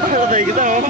Odaya gidelim.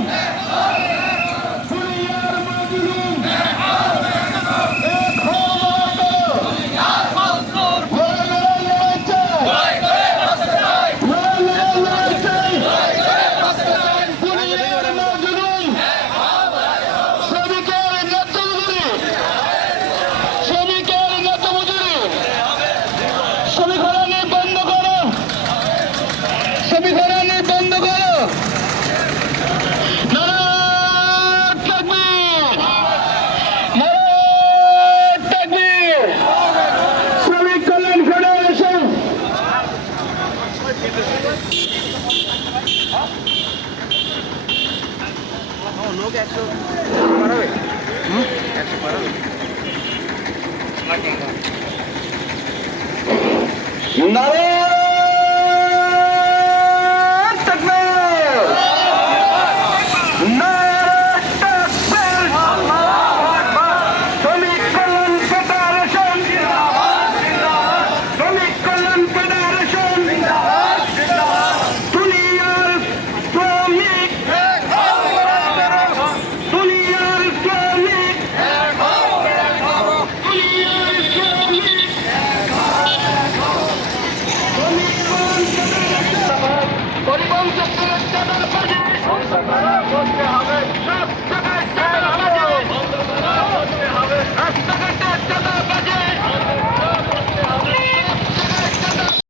লোক একশো পারাবে একশো পারাবে নারায়ণ